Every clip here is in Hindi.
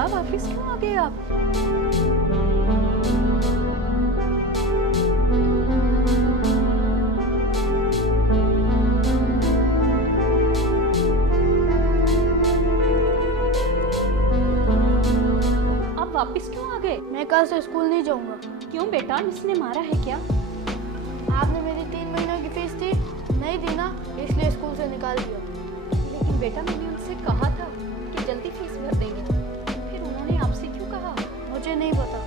बेटा वापस क्यों आ गए आप? आप वापस क्यों आ गए? मैं कल से स्कूल नहीं जाऊंगा। क्यों बेटा, मिस ने मारा है क्या? आपने मेरी 3 महीनों की फीस थी, नहीं दी ना, इसलिए स्कूल से निकाल दिया। लेकिन बेटा मैंने उनसे कहा था कि जल्दी फीस भर देंगे, फिर उन्होंने आपसे क्यों कहा? मुझे नहीं पता।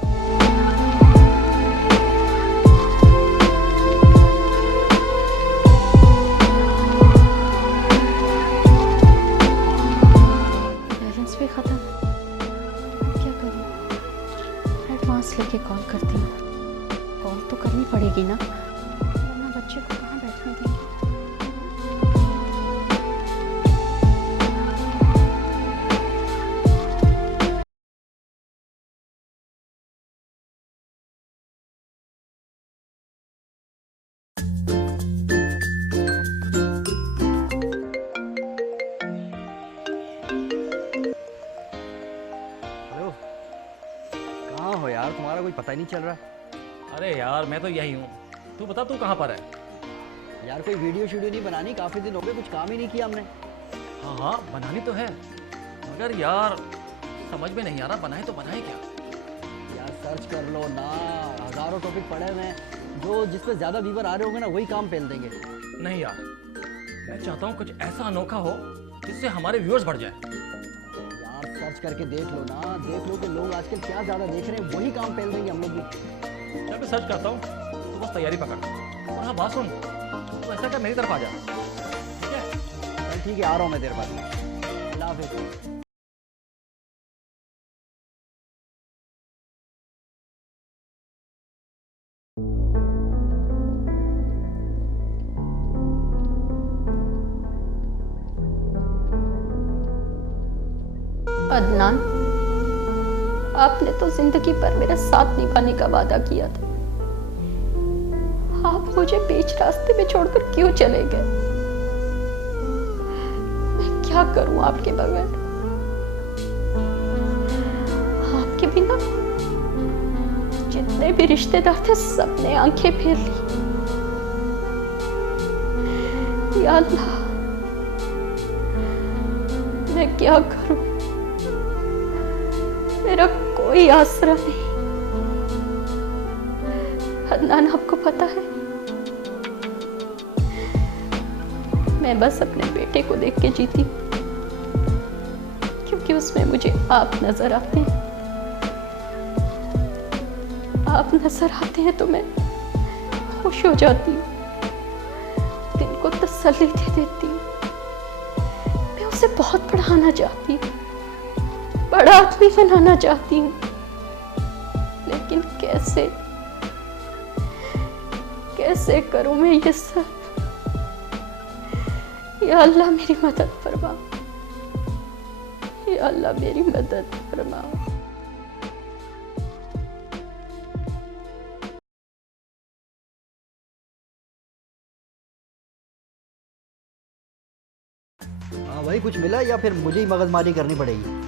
बैलेंस भी खत्म, क्या करूं? एडवांस लेके कॉल करती हूँ। कॉल तो करनी पड़ेगी ना, वरना बच्चे को कहाँ बैठने देंगे। हेलो, कहाँ हो यार? तुम्हारा कोई पता ही नहीं चल रहा। अरे यार मैं तो यही हूँ। तू बता तू कहाँ पर है? यार कोई वीडियो शीडियो नहीं बनानी, काफी दिन हो गए, कुछ काम ही नहीं किया हमने। हाँ हाँ बनानी तो है, मगर यार समझ में नहीं आ रहा बनाए तो बनाए क्या। यार सर्च कर लो ना, हजारों टॉपिक पड़े हुए हैं, जो जिस पे ज्यादा व्यूवर आ रहे होंगे ना वही काम पेल देंगे। नहीं यार, मैं चाहता हूँ कुछ ऐसा अनोखा हो जिससे हमारे व्यूअर्स बढ़ जाए। यार सर्च करके देख लो ना, देख लो कि लोग आजकल क्या ज्यादा देख रहे हैं, वही काम पेल देंगे हम लोग भी। चल मैं सर्च करता हूँ, तू बस तैयारी पकड़। और हाँ बात सुन, तू ऐसा कर मेरी तरफ आ जा, ठीक है? चल ठीक है, आ रहा हूँ मैं तेरे पास। अल्लाह हाफिज। अदनान, आपने तो जिंदगी भर मेरा साथ निभाने का वादा किया था। आप मुझे बीच रास्ते में छोड़कर क्यों चले गए? मैं क्या करूं आपके बगैर? आपके बिना जितने भी रिश्तेदार थे सबने आंखें फेर ली। या अल्लाह, मैं क्या करूं? मेरा कोई आसरा नहीं। अदनान, आपको पता है, मैं बस अपने बेटे को देख के जीती, क्योंकि उसमें मुझे आप नजर आते हैं। आप नजर आते हैं तो मैं खुश हो जाती हूँ, दिल को तसल्ली दे देती हूँ। मैं उसे बहुत पढ़ाना चाहती हूँ, बड़ा आदमी बनाना चाहती हूँ, लेकिन कैसे कैसे करूं मैं ये सब? या अल्लाह मेरी मदद फरमा, या अल्लाह मेरी मदद फरमा। हाँ भाई, कुछ मिला या फिर मुझे ही मगजमारी करनी पड़ेगी?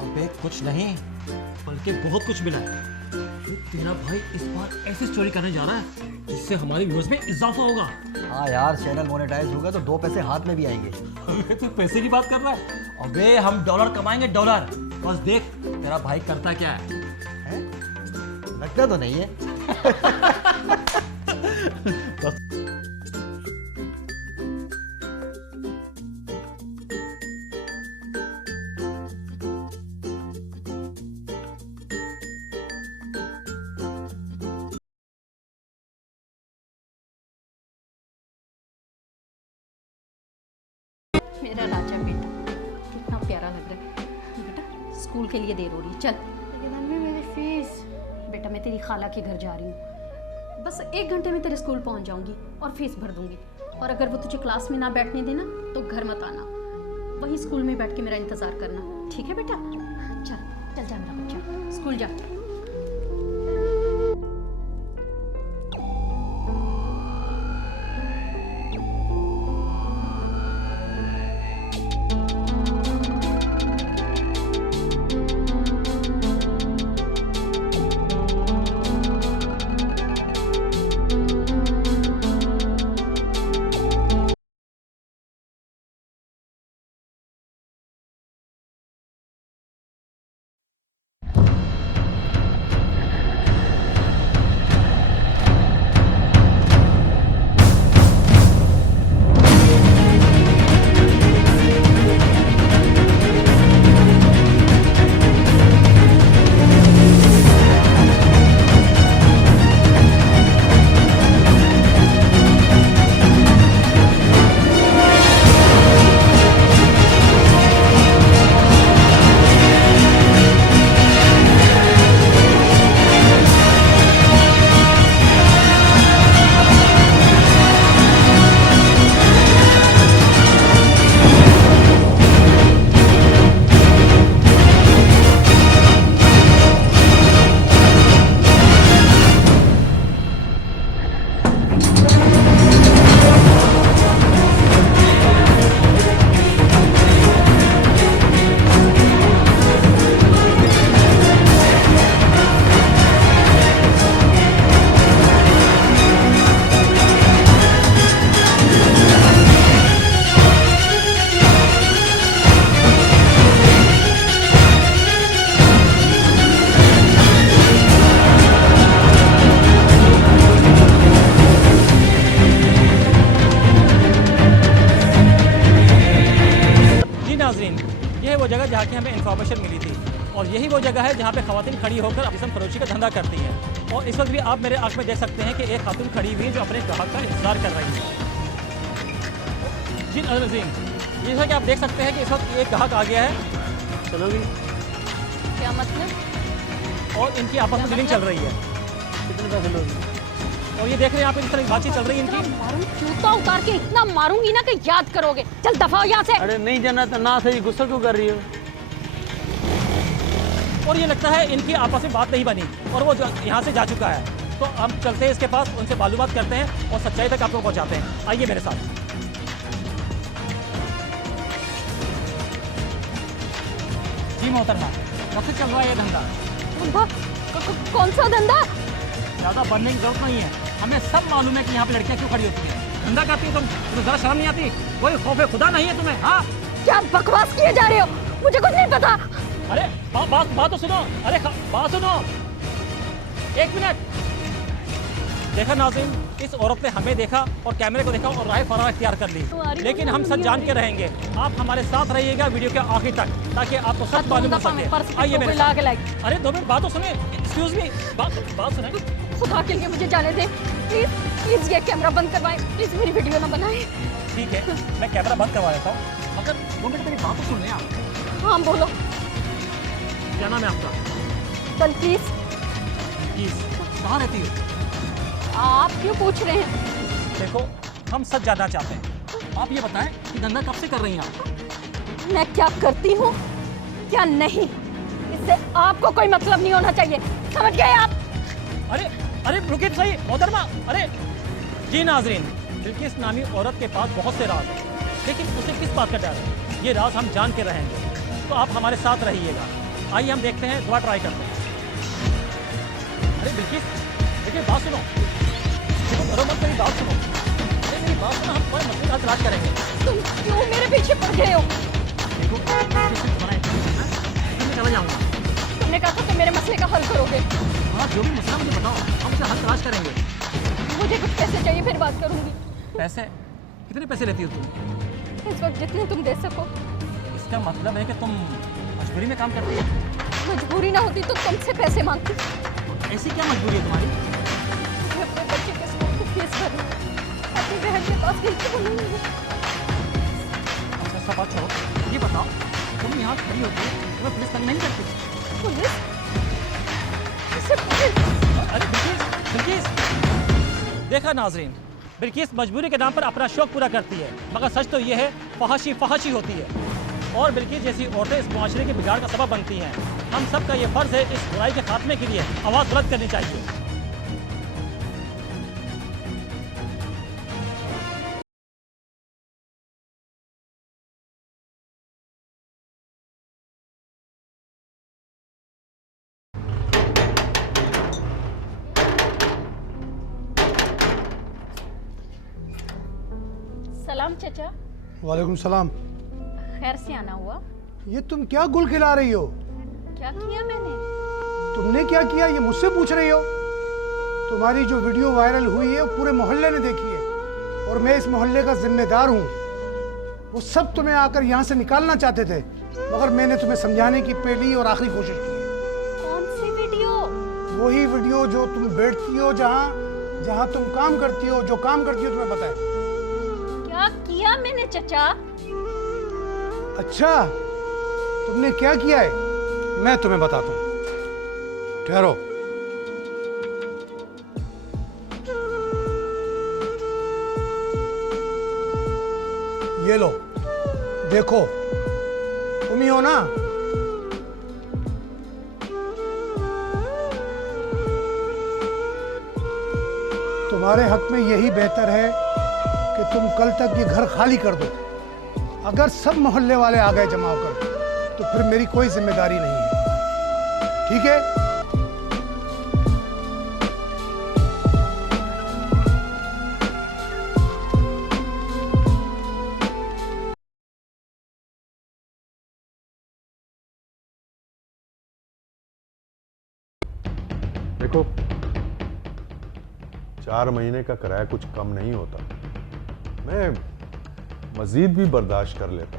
अबे कुछ नहीं, बल्कि बहुत कुछ मिला है। ये तेरा भाई इस बार ऐसी स्टोरी करने जा रहा है जिससे हमारे व्यूअर्स में इजाफा होगा। हाँ यार, चैनल मोनेटाइज होगा तो 2 पैसे हाथ में भी आएंगे। अबे तू पैसे की बात कर रहा है? अबे हम डॉलर कमाएंगे, डॉलर। बस देख तेरा भाई करता क्या है। हैं? लगता तो नहीं है। बस मेरा राजा बेटा कितना प्यारा लग रहा है। बेटा स्कूल के लिए देर हो रही है, चल। लेकिन मम्मी मेरी फीस। बेटा मैं तेरी खाला के घर जा रही हूँ, बस 1 घंटे में तेरे स्कूल पहुँच जाऊँगी और फीस भर दूँगी। और अगर वो तुझे क्लास में ना बैठने देना तो घर मत आना, वहीं स्कूल में बैठ के मेरा इंतज़ार करना, ठीक है बेटा? चल चल जा मेरा बच्चा, स्कूल जा। यही वो जगह है जहाँ पे खवातीन खड़ी होकर जिस्म फरोशी का धंधा करती हैं। और इस वक्त भी आप मेरे आंख में देख सकते हैं कि एक खातून खड़ी हुई है जो अपने ग्राहक का इंतजार कर रही है। जी अजीम, जैसा कि आप देख सकते हैं कि इस वक्त एक ग्राहक आ गया है। चलोगी? क्या मतलब? और इनकी आपस में डीलिंग चल रही है। कितने पैसे लोगी? और ये देख रहे हैं आप, इस तरह बातचीत चल रही है इनकी। मारूं, जूता उतार के इतना मारूंगी ना कि याद करोगे। चल दफा हो यहाँ से। अरे नहीं जाना तो ना सही, गुस्सा क्यों कर रही हो? और ये लगता है इनकी आपस में बात नहीं बनी और वो यहाँ से जा चुका है। तो हम चलते हैं इसके पास, उनसे मालूमात करते हैं और सच्चाई तक आपको पहुँचाते हैं। आइए मेरे साथ। जी मोहतरमा, कब से चल रहा है ये धंधा? कौन सा धंधा? ज़्यादा बनने की जरूरत नहीं है, हमें सब मालूम है कि यहाँ पे लड़कियाँ क्यों खड़ी होती हैं। धंधा करती है तुम्हें ज़रा शर्म नहीं आती? कोई खौफ खुदा नहीं है तुम्हें? हाँ, क्या बकवास किए जा रहे हो? मुझे कुछ नहीं पता। अरे बात तो सुनो। अरे बात सुनो, एक मिनट। देखा नाज़रीन, इस औरत ने हमें देखा और कैमरे को देखा और राह फरार इख्तियार कर ली। लेकिन हम सच जान के रहेंगे। आप हमारे साथ रहिएगा वीडियो के आखिर तक, ताकि आपको सब मालूम हो सके। आइए मेरे साथ। अरे 2 मिनट बात तो सुनिए। एक्सक्यूज मी, बात सुने। खुदा के लिए मुझे जाने दें प्लीज। प्लीज ये कैमरा बंद करवाएं। प्लीज मेरी वीडियो ना बनाएं। ठीक है, मैं कैमरा बंद करवा देता हूँ, मगर 2 मिनट मेरी बात तो सुन लें आप। हाँ बोलो। क्या नाम है आपका? बल्कीस। कहाँ रहती हो? आप क्यों पूछ रहे हैं? देखो, हम सच जानना चाहते हैं। आप ये बताएं कि धंधा कब से कर रही हैं आप? मैं क्या करती हूँ क्या नहीं, इससे आपको कोई मतलब नहीं होना चाहिए, समझ गए आप? अरे रुकिए सही मोहतरमा। अरे जी नाजरीन, बिल्किस नामी औरत के पास बहुत से राज हैं, लेकिन उसे किस बात का डर है, ये राज हम जान के रहेंगे। तो आप हमारे साथ रहिएगा। आइए हम देखते हैं, थोड़ा ट्राई करते हैं। अरे बिल्किस, देखिए बात सुनो। देखो घरों मत, मेरी बात सुनो। अरे मेरी बात सुनो, हम तुम्हारे मसले का तलाश करेंगे। तुम क्यों मेरे पीछे पड़ गए हो? देखो मैं चला जाऊँगा। तुमने कहा था तुम मेरे मसले का हल करोगे। हाँ, जो भी मसला मुझे बताओ, हम उसे हल तलाश करेंगे। मुझे कुछ पैसे चाहिए, फिर बात करूंगी। पैसे? कितने पैसे लेती हो तुम? इस वक्त जितने तुम दे सको। इसका मतलब है कि तुम मजबूरी में काम करती हो? मजबूरी ना होती तो तुमसे पैसे मांगती। ऐसी क्या मजबूरी है तुम्हारी? मैं अपने बच्चे के स्कूल की फीस भरूं, अपनी बहन के पास गई तो नहीं। अच्छा सब बात छोड़ो, ये बताओ तुम यहाँ खड़ी होती हो, तुम्हें पुलिस तंग नहीं करती? पुलिस? किससे पुलिस? अरे बिल्किस, देखा नाजरीन, बिल्किस मजबूरी के नाम पर अपना शौक पूरा करती है, मगर सच तो ये है फहाशी होती है। और बिल्किस जैसी औरतें इस मुआशरे के बिगाड़ का सबब बनती हैं। हम सब का ये फर्ज है इस बुराई के खात्मे के लिए आवाज़ बुलंद करनी चाहिए। सलाम चाचा। वालेकुम सलाम। खैर से आना हुआ? ये तुम क्या गुल खिला रही हो? क्या किया मैंने? तुमने क्या किया ये मुझसे पूछ रही हो? तुम्हारी जो वीडियो वायरल हुई है वो पूरे मोहल्ले ने देखी है और मैं इस मोहल्ले का जिम्मेदार हूँ। वो सब तुम्हें आकर यहाँ से निकालना चाहते थे, मगर मैंने तुम्हें समझाने की पहली और आखिरी कोशिश की है। कौन सी वीडियो? वही वीडियो जो तुम बैठती हो, जहाँ तुम काम करती हो, जो काम करती हो तुम्हें पता है। क्या किया मैंने चचा? अच्छा, तुमने क्या किया है मैं तुम्हें बताता हूँ, ठहरो। ये लो, देखो, तुम ही हो ना? तुम्हारे हक में यही बेहतर है कि तुम कल तक ये घर खाली कर दो। अगर सब मोहल्ले वाले आ गए जमा होकर तो फिर मेरी कोई जिम्मेदारी नहीं है, ठीक है? देखो, 4 महीने का किराया कुछ कम नहीं होता। मैं मजीद भी बर्दाश्त कर लेता,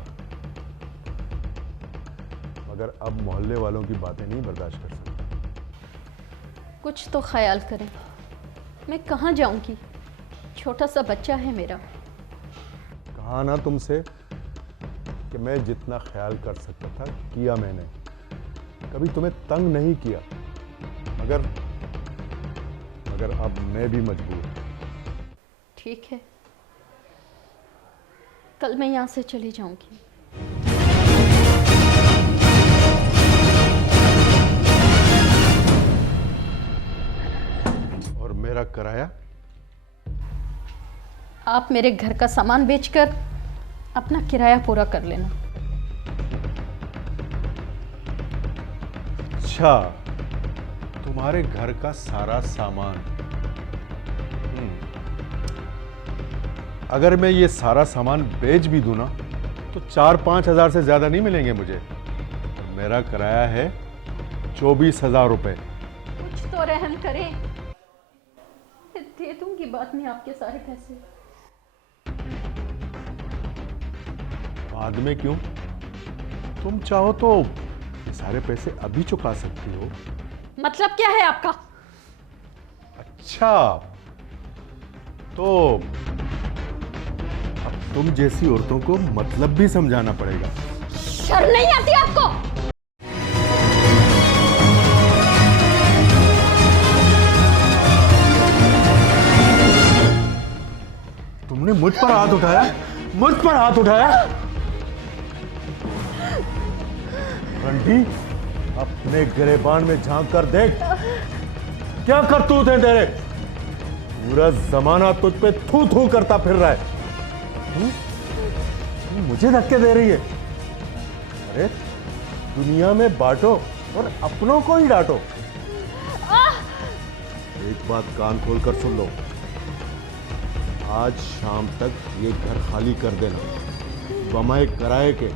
मगर अब मोहल्ले वालों की बातें नहीं बर्दाश्त कर सकता। कुछ तो ख्याल करें, मैं कहाँ जाऊंगी? छोटा सा बच्चा है मेरा। कहा ना तुमसे कि मैं जितना ख्याल कर सकता था किया मैंने, कभी तुम्हें तंग नहीं किया, मगर अब मैं भी मजबूर हूं। ठीक है, कल मैं यहाँ से चली जाऊंगी। और मेरा किराया? आप मेरे घर का सामान बेचकर अपना किराया पूरा कर लेना। अच्छा, तुम्हारे घर का सारा सामान। अगर मैं ये सारा सामान बेच भी दूं ना तो 4-5 हजार से ज्यादा नहीं मिलेंगे मुझे। मेरा किराया है 24,000 रुपए। कुछ तो रहम करें, दे दूंगी बाद में आपके सारे पैसे। बाद में क्यों? तुम चाहो तो ये सारे पैसे अभी चुका सकती हो। मतलब क्या है आपका? अच्छा, तो अब तुम जैसी औरतों को मतलब भी समझाना पड़ेगा। शर्म नहीं आती आपको? तुमने मुझ पर हाथ उठाया, मुझ पर हाथ उठाया। रंडी, अपने गिरेबान में झांक कर देख, क्या करतूत है तेरे। पूरा जमाना तुझ पे थू थू करता फिर रहा है। मुझे धक्के दे रही है? अरे दुनिया में बांटो और अपनों को ही डांटो। एक बात कान खोल कर सुन लो, आज शाम तक ये घर खाली कर देना बमाए किराए के,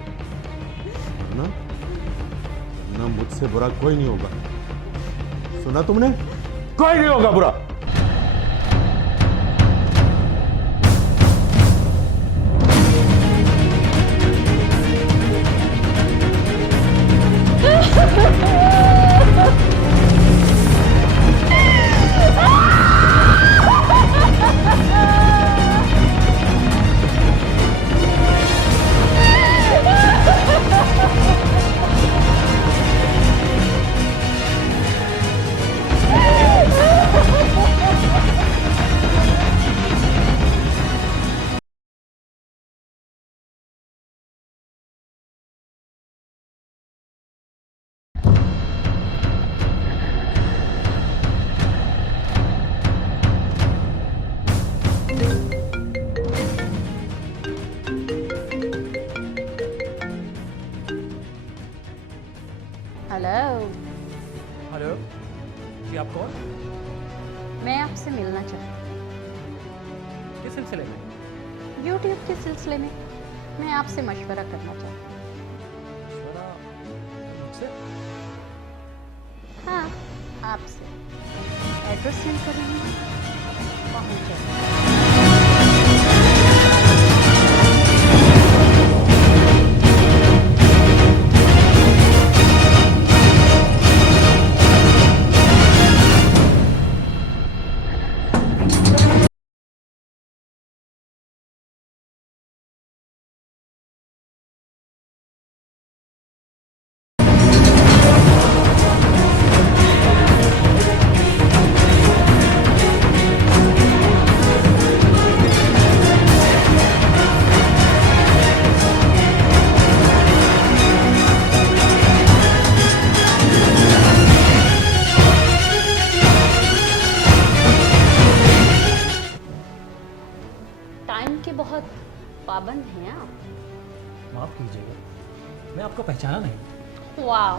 ना मुझसे बुरा कोई नहीं होगा। सुना तुमने? कोई नहीं होगा बुरा। हेलो। हेलो जी, आप कौन? मैं आपसे मिलना चाहती हूँ। किस सिलसिले में? यूट्यूब के सिलसिले में मैं आपसे मशवरा करना चाहती मशवरा मुझसे? हूँ। हाँ, आपसे। एड्रेस सेंड करूँगी, पहुँच जाएगा। टाइम के बहुत पाबंद हैं आप। माफ कीजिएगा, मैं आपको पहचाना नहीं। वाह,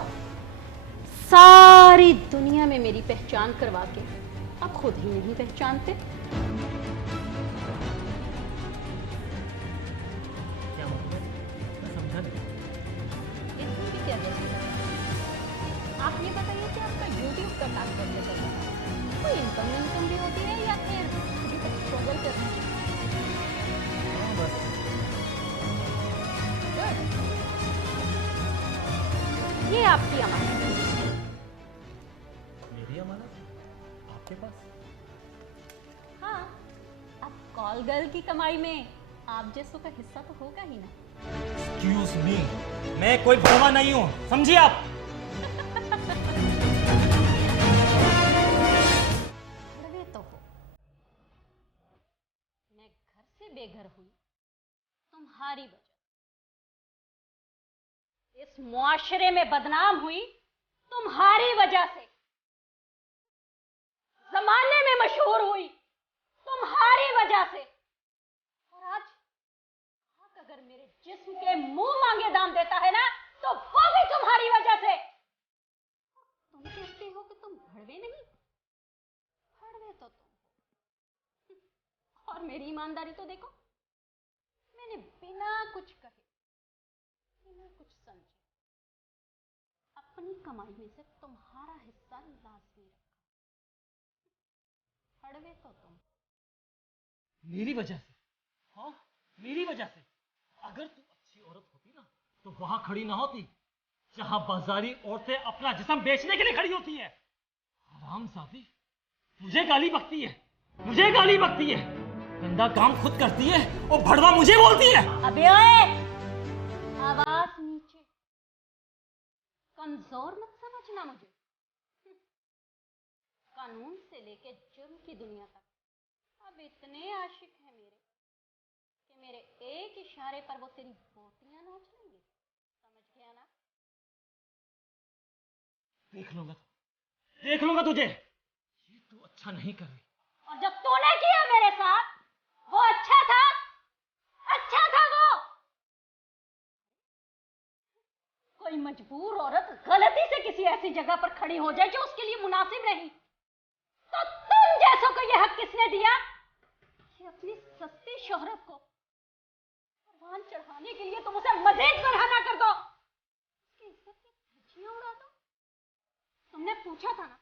सारी दुनिया में मेरी पहचान करवा के आप खुद ही नहीं पहचानते। क्या मतलब? मैं समझा नहीं। इसमें भी क्या जरूरत है? आप ये बताइए कि आपका YouTube का काम कैसे चल रहा है? कोई इनकम भी होती है या फिर स्ट्रगल कर रहे हैं? हाँ, बस Good. ये आपकी अमानत है। मेरी अमानत आपके पास? हाँ, अब कॉल गर्ल की कमाई में आप जैसों का हिस्सा तो होगा ही ना। एक्सक्यूज मी, मैं कोई भड़वा नहीं हूँ, समझिए आप। भड़वे तो हो, मैं घर से बेघर हुई तुम्हारी वजह, इस मुआशरे में बदनाम हुई तुम्हारी वजह से, जमाने में मशहूर हुई तुम्हारी वजह से, और आज अगर मेरे जिस्म के मुंह मांगे दाम देता है ना तो वो भी तुम्हारी वजह से। तुम कहते हो कि तुम भड़वे नहीं, भड़वे तो तुम हो। और मेरी ईमानदारी तो देखो, मैंने बिना कुछ कहे, बिना कुछ समझे अपनी कमाई में से तुम्हारा हिस्सा लाजमी रखा। भड़वे तो तुम। मेरी वजह से? हाँ, मेरी वजह से? अगर तू अच्छी औरत होती ना तो वहां खड़ी ना होती जहां बाजारी औरतें अपना जिस्म बेचने के लिए खड़ी होती है। हरामजादी, मुझे गाली बकती है, मुझे गाली बकती है, गंदा काम खुद करती है और भड़वा मुझे बोलती है। अबे ओए, आवाज नीचे, कमजोर मत समझना मुझे। कानून से लेके जुर्म की दुनिया तक अब इतने आशिक हैं मेरे कि मेरे एक इशारे पर वो तेरी बोटियां नोच लेंगे। समझ गया ना? देख लूंगा तुझे। ये तू अच्छा नहीं कर रही। और जब तूने किया मेरे साथ वो अच्छा था वो। कोई मजबूर औरत गलती से किसी ऐसी जगह पर खड़ी हो जाए जो उसके लिए मुनासिब नहीं, तो तुम जैसों को यह हक किसने दिया कि अपनी सस्ती शोहरत को कुर्बान चढ़ाने के लिए तुम उसे मजीद बढ़ाना कर दो, उसकी इज्जत की धज्जियां उड़ा दो। तुमने पूछा था ना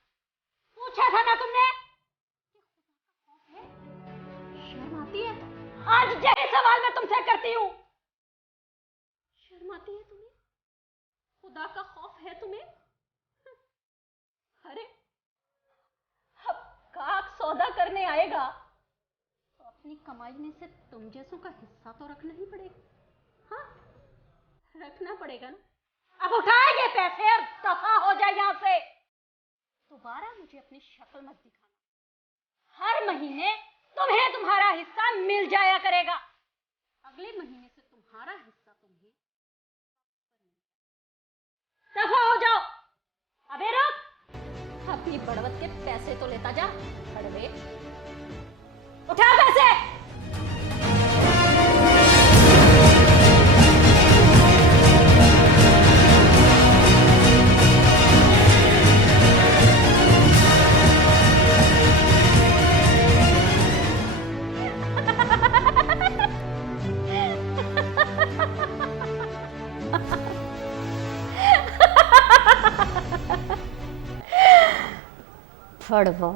तुमने कि खुदा का खौफ है? शर्म आती है? आज यही सवाल मैं तुमसे करती हूँ, शर्म आती है तुम्हें? खुदा का खौफ है तुम्हें? अरे अब काक सौदा करने आएगा तो अपनी कमाई में से तुम जैसों का हिस्सा तो रखना ही पड़ेगा। हाँ, रखना पड़ेगा ना। अब उठाएंगे पैसे और दफा हो जाए यहां से। दोबारा मुझे अपनी शक्ल मत दिखाना। हर महीने तुम्हें तुम्हारा हिस्सा मिल जाया करेगा। अगले महीने से तुम्हारा हिस्सा तुम्हें दफा हो जाओ। अबे रुक, अपनी बड़वत के पैसे तो लेता जा। बड़वे, उठा पैसे। भड़वा।